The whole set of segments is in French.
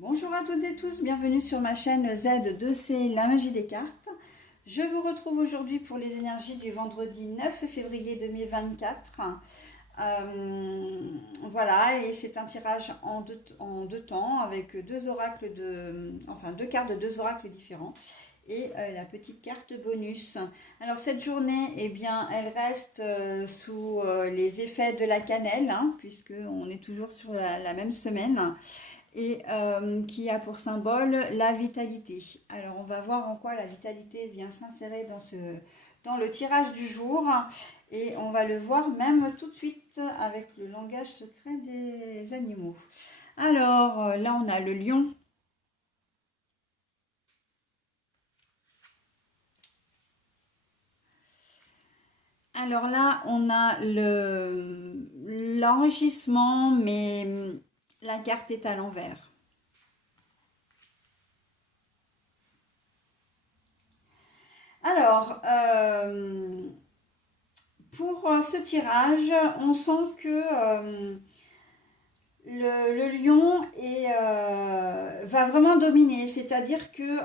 Bonjour à toutes et tous, bienvenue sur ma chaîne Z2C, la magie des cartes. Je vous retrouve aujourd'hui pour les énergies du vendredi 9 février 2024. Voilà, et c'est un tirage en deux temps avec deux cartes de deux oracles différents et la petite carte bonus. Alors cette journée, eh bien, elle reste sous les effets de la cannelle, hein, puisque on est toujours sur la même semaine et qui a pour symbole la vitalité. Alors on va voir en quoi la vitalité vient s'insérer dans le tirage du jour et on va le voir même tout de suite avec le langage secret des animaux. Alors là on a le lion. Alors là on a l'enrichissement mais la carte est à l'envers. Alors, pour ce tirage, on sent que le lion va vraiment dominer, c'est-à-dire que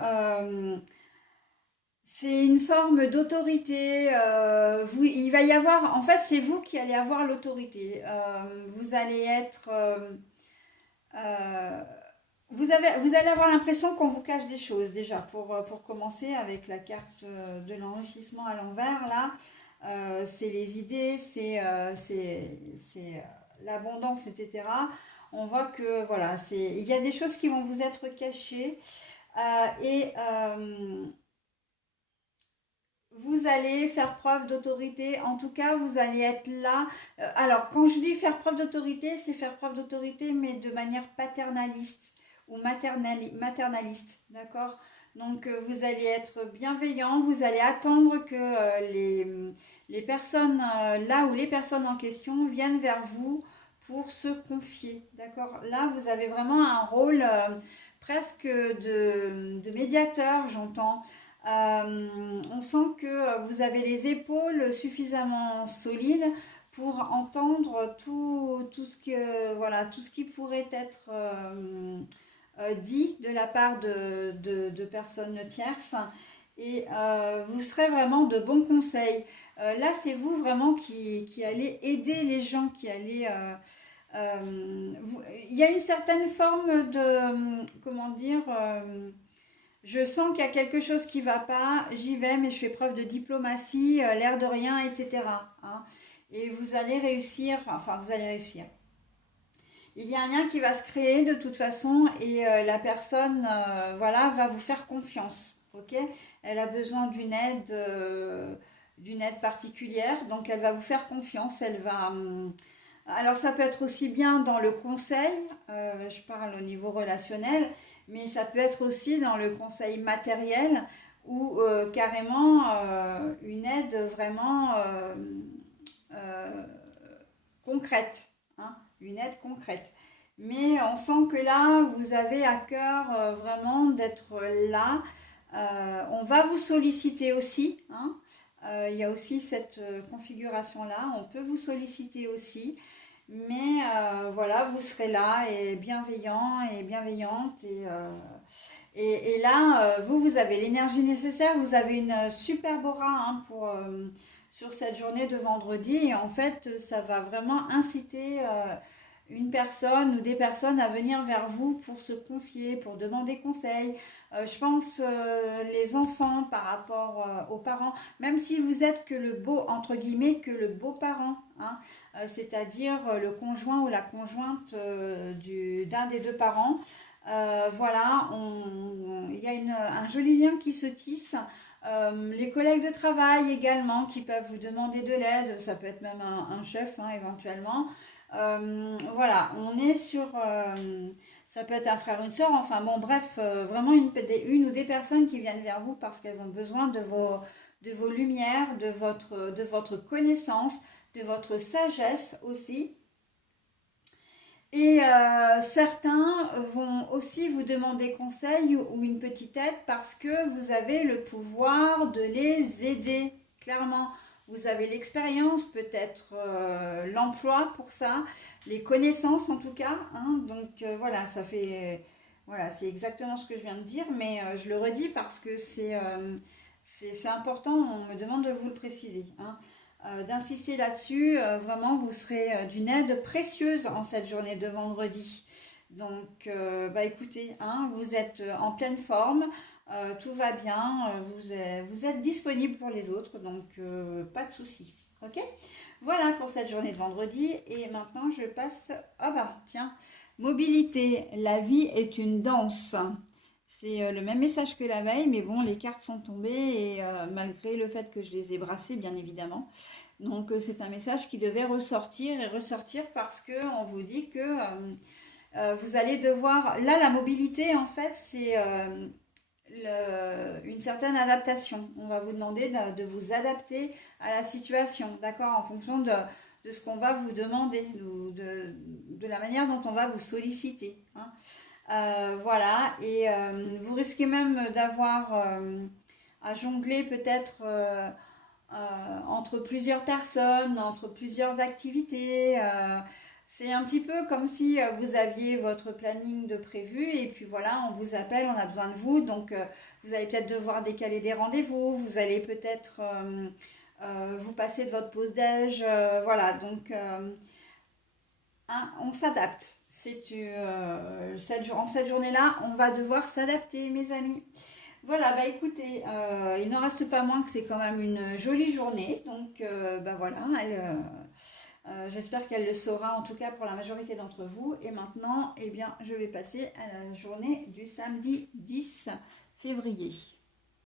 c'est une forme d'autorité. Il va y avoir, en fait, c'est vous qui allez avoir l'autorité. Vous allez être, euh, vous allez avoir l'impression qu'on vous cache des choses déjà. Pour commencer avec la carte de l'enrichissement à l'envers, là, c'est les idées, c'est l'abondance, etc. On voit que voilà, il y a des choses qui vont vous être cachées et vous allez faire preuve d'autorité. En tout cas, vous allez être là. Alors, quand je dis faire preuve d'autorité, c'est faire preuve d'autorité, mais de manière paternaliste ou maternaliste, d'accord? Donc, vous allez être bienveillant, vous allez attendre que les personnes, là où les personnes en question viennent vers vous pour se confier, d'accord? Là, vous avez vraiment un rôle presque de médiateur, j'entends. On sent que vous avez les épaules suffisamment solides pour entendre tout ce que, voilà, tout ce qui pourrait être dit de la part de personnes tierces et vous serez vraiment de bons conseils. Là, c'est vous vraiment qui allez aider les gens, qui allez... il y a une certaine forme de, comment dire, je sens qu'il y a quelque chose qui ne va pas, j'y vais, mais je fais preuve de diplomatie, l'air de rien, etc. Hein. Et vous allez réussir, enfin vous allez réussir. Il y a un lien qui va se créer de toute façon et la personne voilà, va vous faire confiance. Ok, elle a besoin d'une aide particulière, donc elle va vous faire confiance. Alors ça peut être aussi bien dans le conseil, je parle au niveau relationnel, mais ça peut être aussi dans le conseil matériel ou carrément une aide vraiment euh, concrète, hein, une aide concrète. Mais on sent que là, vous avez à cœur vraiment d'être là. On va vous solliciter aussi, hein. Il y a aussi cette configuration-là. On peut vous solliciter aussi. Mais voilà, vous serez là et bienveillant et bienveillante. Et là, vous avez l'énergie nécessaire. Vous avez une superbe aura hein, sur cette journée de vendredi. Et en fait, ça va vraiment inciter une personne ou des personnes à venir vers vous pour se confier, pour demander conseil. Je pense les enfants par rapport aux parents, même si vous êtes que le beau, entre guillemets, que le beau-parent, hein, c'est-à-dire le conjoint ou la conjointe d'un des deux parents. Voilà, il y a un joli lien qui se tisse. Les collègues de travail également qui peuvent vous demander de l'aide, ça peut être même un chef hein, éventuellement. Voilà, on est sur, ça peut être un frère, une soeur, enfin bon bref, vraiment une ou des personnes qui viennent vers vous parce qu'elles ont besoin de vos lumières, de votre connaissance, de votre sagesse aussi. Et certains vont aussi vous demander conseil ou une petite aide parce que vous avez le pouvoir de les aider, clairement. Vous avez l'expérience, peut-être l'emploi pour ça, les connaissances en tout cas. Hein. Donc voilà, ça fait... Voilà, c'est exactement ce que je viens de dire, mais je le redis parce que c'est important, on me demande de vous le préciser, hein. D'insister là-dessus, vraiment, vous serez d'une aide précieuse en cette journée de vendredi. Donc, bah écoutez, hein, vous êtes en pleine forme, tout va bien, vous êtes disponible pour les autres, donc pas de souci. Ok? Voilà pour cette journée de vendredi. Et maintenant, je passe. Ah bah, tiens, mobilité. La vie est une danse. C'est le même message que la veille, mais bon, les cartes sont tombées et malgré le fait que je les ai brassées, bien évidemment. Donc, c'est un message qui devait ressortir et ressortir parce que on vous dit que vous allez devoir. Là, la mobilité, en fait, c'est une certaine adaptation. On va vous demander de vous adapter à la situation, d'accord, en fonction de ce qu'on va vous demander, de la manière dont on va vous solliciter, hein. Voilà, et vous risquez même d'avoir à jongler peut-être entre plusieurs personnes, entre plusieurs activités. C'est un petit peu comme si vous aviez votre planning de prévu et puis voilà, on vous appelle, on a besoin de vous. Donc vous allez peut-être devoir décaler des rendez-vous, vous allez peut-être vous passer de votre pause déj. Voilà, donc hein, on s'adapte. En cette journée-là, on va devoir s'adapter, mes amis. Voilà, bah écoutez, il n'en reste pas moins que c'est quand même une jolie journée. Donc, bah voilà, j'espère qu'elle le saura en tout cas pour la majorité d'entre vous. Et maintenant, eh bien, je vais passer à la journée du samedi 10 février.